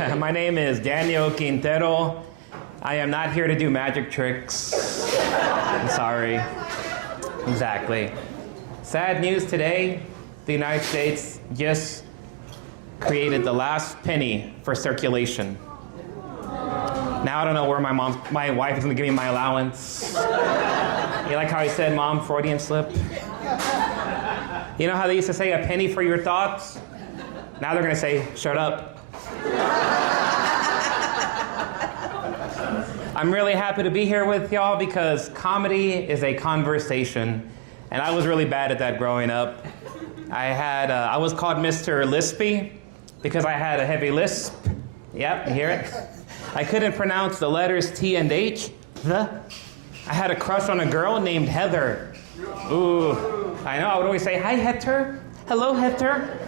My name is Daniel Quintero. I am not here to do magic tricks. I'm sorry. Exactly. Sad news today. The United States just created the last penny for circulation. Now I don't know where my wife is going to give me my allowance. You like how I said, Mom, Freudian slip? You know how they used to say a penny for your thoughts? Now they're going to say, shut up. I'm really happy to be here with y'all because comedy is a conversation. And I was really bad at that growing up. I was called Mr. Lispy because I had a heavy lisp. Yep, you hear it? I couldn't pronounce the letters T and H. I had a crush on a girl named Heather. Ooh, I know, I would always say, hi, Hector. Hello, Hector.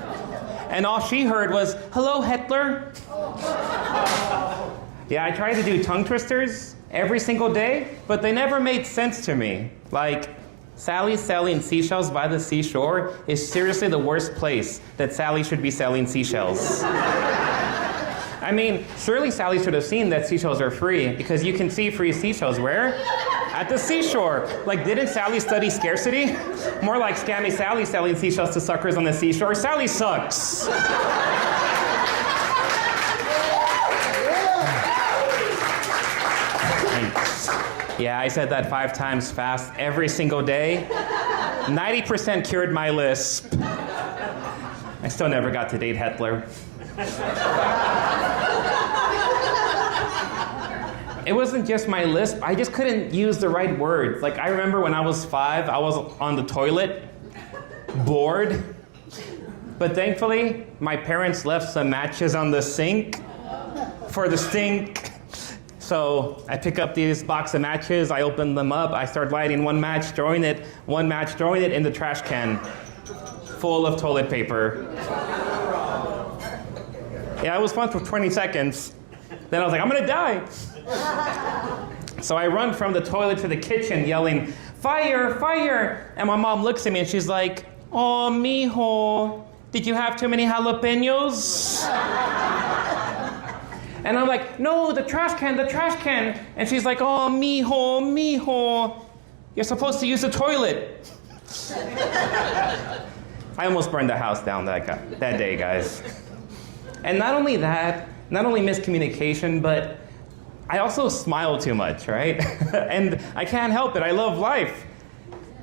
And all she heard was, hello, Hitler. Yeah, I tried to do tongue twisters every single day, but they never made sense to me. Like, Sally selling seashells by the seashore is seriously the worst place that Sally should be selling seashells. I mean, surely Sally should have seen that seashells are free because you can see free seashells where? At the seashore. Like, didn't Sally study scarcity? More like Scammy Sally selling seashells to suckers on the seashore. Sally sucks. Yeah, I said that 5 times fast every single day. 90% cured my lisp. I still never got to date Hitler. It wasn't just my lisp, I just couldn't use the right words. Like, I remember when I was 5, I was on the toilet, bored. But thankfully, my parents left some matches on the sink for the stink. So I pick up this box of matches, I open them up, I start lighting one match, throwing it in the trash can, full of toilet paper. Yeah, it was fun for 20 seconds. Then I was like, I'm gonna die. So I run from the toilet to the kitchen yelling, fire, fire! And my mom looks at me and she's like, oh, mijo, did you have too many jalapenos? And I'm like, no, the trash can, the trash can. And she's like, oh, mijo, mijo, you're supposed to use the toilet. I almost burned the house down that day, guys. And not only that, not only miscommunication, but I also smile too much, right? And I can't help it, I love life.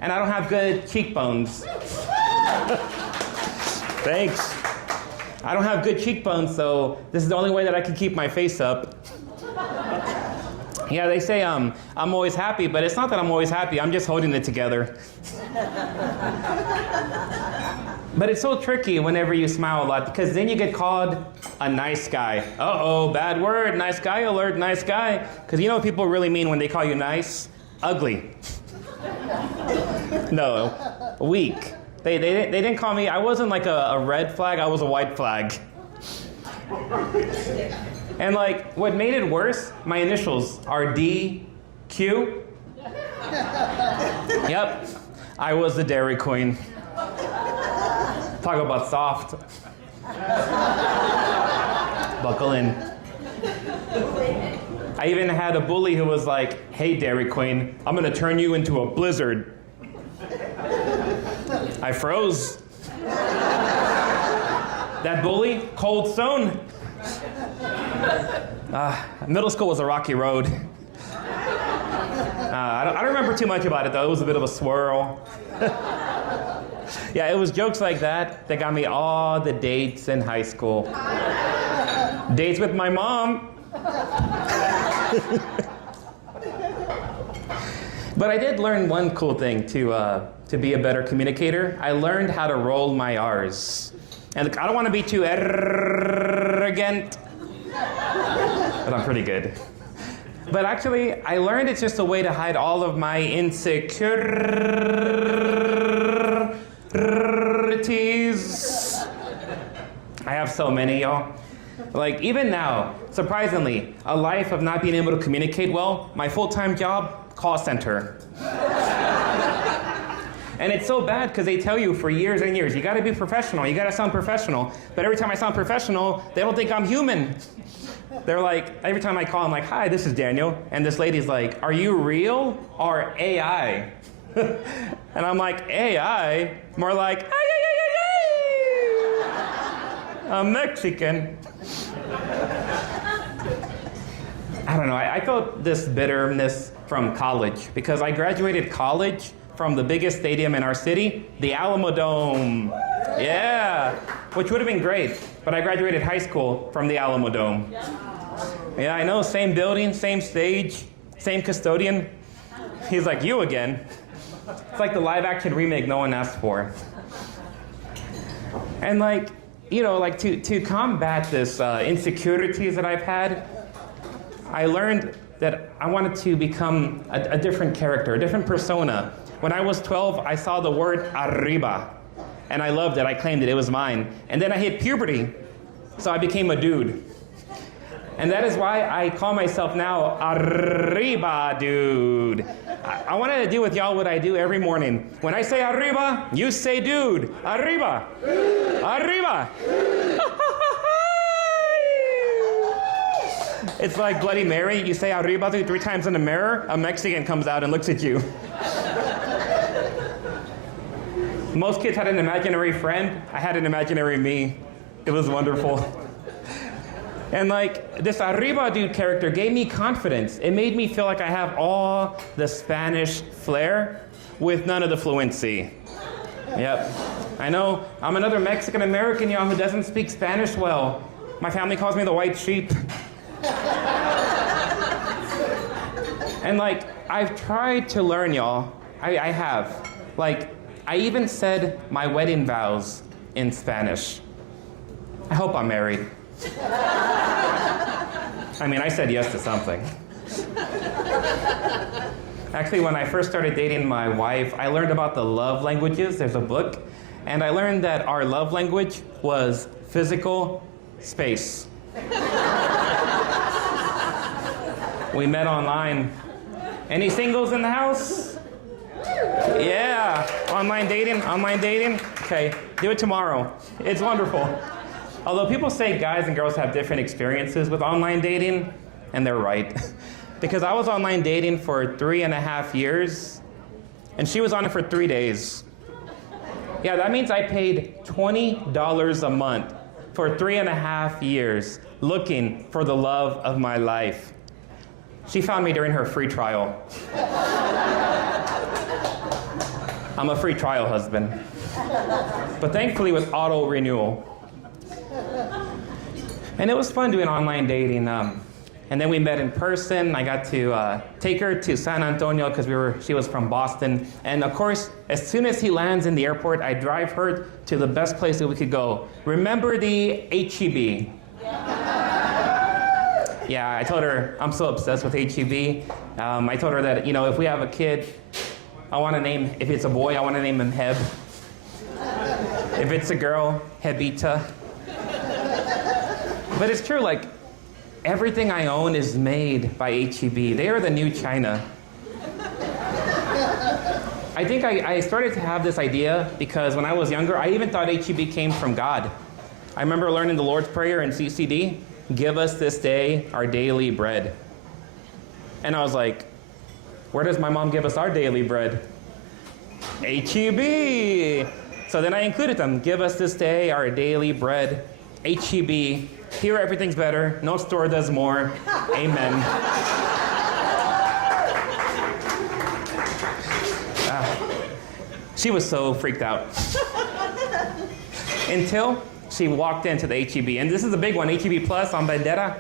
And I don't have good cheekbones. Thanks. I don't have good cheekbones, so this is the only way that I can keep my face up. Yeah, they say I'm always happy, but it's not that I'm always happy, I'm just holding it together. But it's so tricky whenever you smile a lot, because then you get called a nice guy. Uh-oh, bad word, nice guy alert, nice guy. Because you know what people really mean when they call you nice? Ugly. No, weak. They didn't call me, I wasn't like a red flag, I was a white flag. And like, what made it worse, my initials are DQ. Yep, I was the Dairy Queen. Talk about soft. Buckle in. I even had a bully who was like, hey Dairy Queen, I'm gonna turn you into a blizzard. I froze. That bully, cold stone. Middle school was a rocky road. I don't remember too much about it though, it was a bit of a swirl. Yeah, it was jokes like that that got me all the dates in high school. Dates with my mom. But I did learn one cool thing to be a better communicator. I learned how to roll my R's. And I don't want to be too arrogant, but I'm pretty good. But actually, I learned it's just a way to hide all of my insecurities. I have so many, y'all. Like, even now, surprisingly, a life of not being able to communicate well, my full-time job, call center. And it's so bad because they tell you for years and years, you got to be professional, you got to sound professional. But every time I sound professional, they don't think I'm human. They're like, every time I call, I'm like, hi, this is Daniel. And this lady's like, are you real or AI? And I'm like, AI? More like, ay, ay, ay, ay, ay. I'm Mexican. I don't know, I felt this bitterness from college because I graduated college from the biggest stadium in our city, the Alamo Dome. Yeah, which would have been great, but I graduated high school from the Alamo Dome. Yeah, I know, same building, same stage, same custodian. He's like, you again. It's like the live action remake no one asked for. And like, you know, like to combat this insecurities that I've had, I learned that I wanted to become a different character, a different persona. When I was 12, I saw the word arriba, and I loved it. I claimed it was mine. And then I hit puberty, so I became a dude. And that is why I call myself now Arriba Dude. I wanted to do with y'all what I do every morning. When I say arriba, you say dude. Arriba. Arriba. It's like Bloody Mary. You say arriba 3 times in the mirror, a Mexican comes out and looks at you. Most kids had an imaginary friend. I had an imaginary me. It was wonderful. And like, this Arriba Dude character gave me confidence. It made me feel like I have all the Spanish flair with none of the fluency. Yep. I know, I'm another Mexican American, y'all, who doesn't speak Spanish well. My family calls me the white sheep. And like, I've tried to learn, y'all. I have. Like, I even said my wedding vows in Spanish. I hope I'm married. I mean, I said yes to something. Actually, when I first started dating my wife, I learned about the love languages. There's a book. And I learned that our love language was physical space. We met online. Any singles in the house? Yeah, online dating? Okay, do it tomorrow. It's wonderful. Although people say guys and girls have different experiences with online dating, and they're right. Because I was online dating for 3.5 years, and she was on it for 3 days. Yeah, that means I paid $20 a month for 3.5 years looking for the love of my life. She found me during her free trial. I'm a free trial husband. But thankfully with auto renewal. And it was fun doing online dating. And then we met in person. I got to take her to San Antonio because she was from Boston. And of course, as soon as he lands in the airport, I drive her to the best place that we could go. Remember the H-E-B? Yeah, I told her I'm so obsessed with H-E-B. I told her that, you know, if we have a kid, I want to name, if it's a boy, I want to name him Heb. If it's a girl, Hebita. But it's true, like, everything I own is made by H-E-B. They are the new China. I think I started to have this idea because when I was younger, I even thought H-E-B came from God. I remember learning the Lord's Prayer in CCD, give us this day our daily bread. And I was like, where does my mom give us our daily bread? H-E-B. So then I included them, give us this day our daily bread, H-E-B. Here everything's better, no store does more, amen. She was so freaked out. Until she walked into the H-E-B, and this is a big one, H-E-B Plus on Bandera.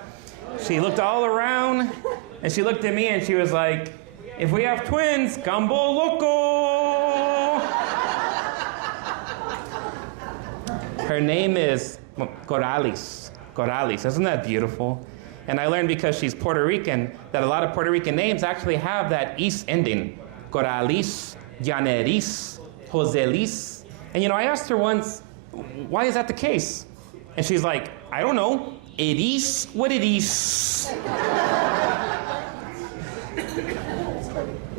She looked all around, and she looked at me and she was like, if we have twins, Cambo Loco. Her name is Corrales. Corrales, isn't that beautiful? And I learned because she's Puerto Rican that a lot of Puerto Rican names actually have that "is" ending. Corrales, Janeris, Joselis. And you know, I asked her once, why is that the case? And she's like, I don't know. It is what it is.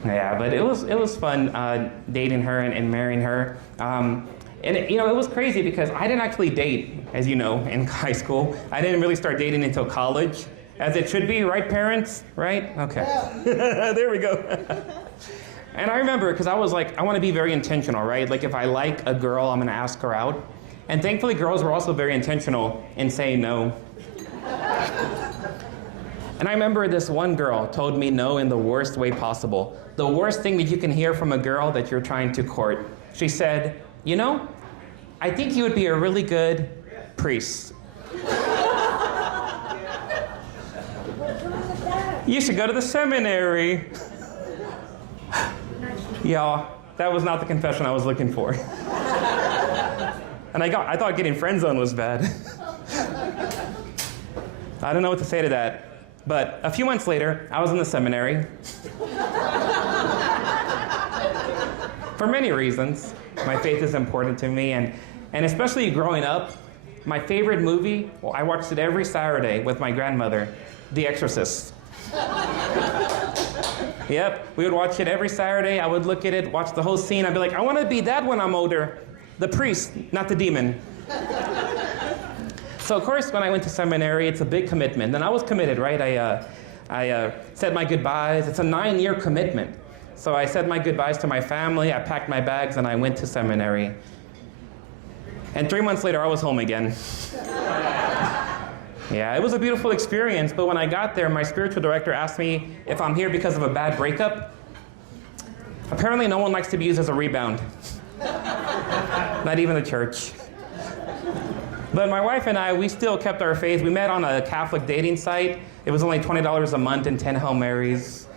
Yeah, but it was fun dating her and marrying her. And it was crazy because I didn't actually date, as you know, in high school. I didn't really start dating until college, as it should be, right, parents? Right? Okay. Yeah. There we go. And I remember, because I was like, I want to be very intentional, right? Like, if I like a girl, I'm going to ask her out. And thankfully, girls were also very intentional in saying no. And I remember this one girl told me no in the worst way possible. The worst thing that you can hear from a girl that you're trying to court. She said, "You know, I think you would be a really good priest. You should go to the seminary." Y'all, that was not the confession I was looking for. And I thought getting friend zoned was bad. I don't know what to say to that. But a few months later, I was in the seminary. For many reasons. My faith is important to me, and especially growing up, my favorite movie, well, I watched it every Saturday with my grandmother, The Exorcist. Yep, we would watch it every Saturday. I would look at it, watch the whole scene. I'd be like, I want to be that when I'm older. The priest, not the demon. So of course, when I went to seminary, it's a big commitment. And I was committed, right? I said my goodbyes. It's a 9-year commitment. So I said my goodbyes to my family. I packed my bags and I went to seminary. And 3 months later, I was home again. Yeah, it was a beautiful experience, but when I got there, my spiritual director asked me if I'm here because of a bad breakup. Apparently, no one likes to be used as a rebound. Not even the church. But my wife and I, we still kept our faith. We met on a Catholic dating site. It was only $20 a month and 10 Hail Marys.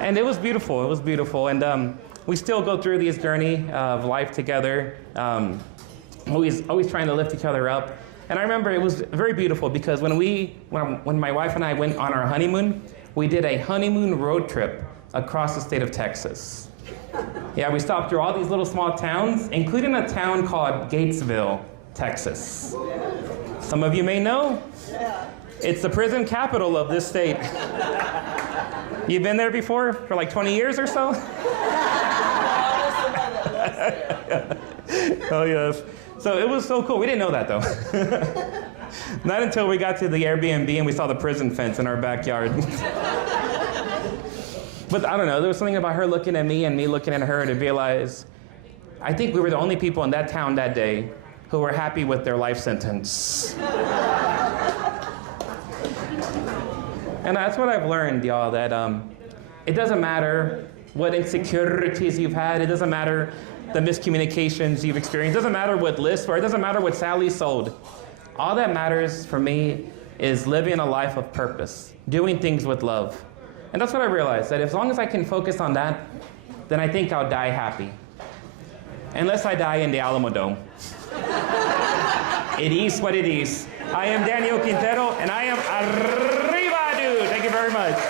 And it was beautiful, it was beautiful. And we still go through this journey of life together, always trying to lift each other up. And I remember it was very beautiful because when my wife and I went on our honeymoon, we did a honeymoon road trip across the state of Texas. Yeah, we stopped through all these little small towns, including a town called Gatesville, Texas. Some of you may know. It's the prison capital of this state. You've been there before for like 20 years or so? Oh, yes. So it was so cool. We didn't know that, though. Not until we got to the Airbnb and we saw the prison fence in our backyard. But I don't know, there was something about her looking at me and me looking at her to realize, I think we were the only people in that town that day who were happy with their life sentence. And that's what I've learned, y'all, that it doesn't matter what insecurities you've had, it doesn't matter the miscommunications you've experienced, it doesn't matter what lists, or it doesn't matter what Sally sold. All that matters for me is living a life of purpose, doing things with love. And that's what I realized, that as long as I can focus on that, then I think I'll die happy. Unless I die in the Alamo Dome. It is what it is. I am Daniel Quintero, and I am arriba, dude. Thank you very much.